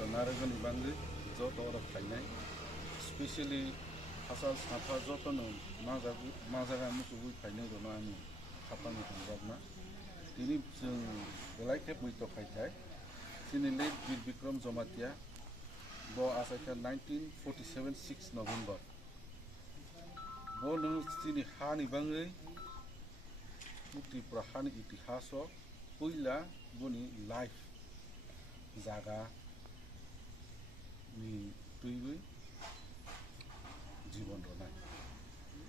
to naragani bangi joto ora Khainai especially hasal safa joto no majaga musu ui Khainai ro no ani khapani hamjabna tini jeng Khailaikha Muito khaitai tini late Bikram Jamatiano bo asaika 1947 6 November bo no tini hani bangi mukti prahani itihaso puila boni life jaga ni tuiwi जीवन रना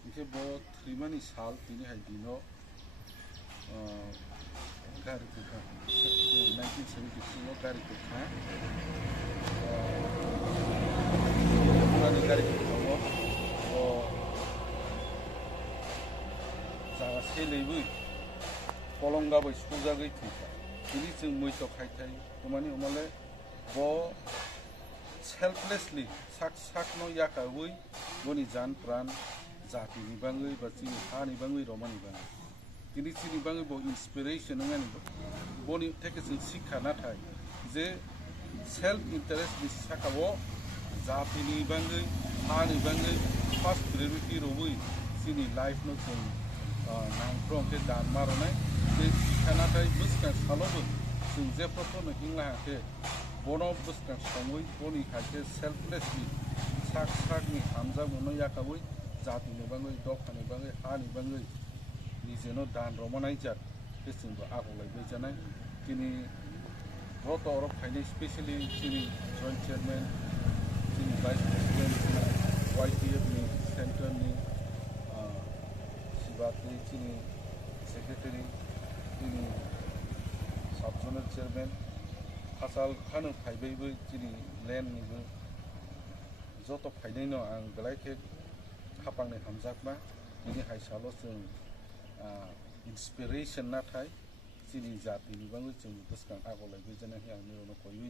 इनके बहुत थ्रीमनी साल तीन है दिनों गाड़ी को खा 1972 में गाड़ी को खा पुरानी गाड़ी को खा वो जागा से लेबुई कोलंगा बाई सुजा गई थी इन्हीं से मुझे खाई था तो मानी उमले वो selflessly sak no yaka hui boni jan pran jati ni bangai bachi ha ni bangai romani bangai tini chini bangai bo inspiration ngani boni theke sing sikha na thai je self interest ni sakabo jati ni bangai ha ni bangai first priority robui chini life no sing nang from ke dan maronai je sikha na thai muska salobo sing je propo no hingla ke bono buskan samui boni haje selflessly sak ni hamza mono yakabui jati ni bangai Dophani bangai ha ni bangai ni jeno dan romanai jat testing bo ago lai janai tini roto orof Khainai especially tini joint chairman tini vice president YTF ni center ni sibati tini secretary tini sub zonal chairman hasal khanu phaibaibo chini land ni joto phainai no ang Khailaikha khapangni hamjakma bini haisalo जों inspiration na thai chini jati ni bangai जों buskang agolai bijana hi ang no koyui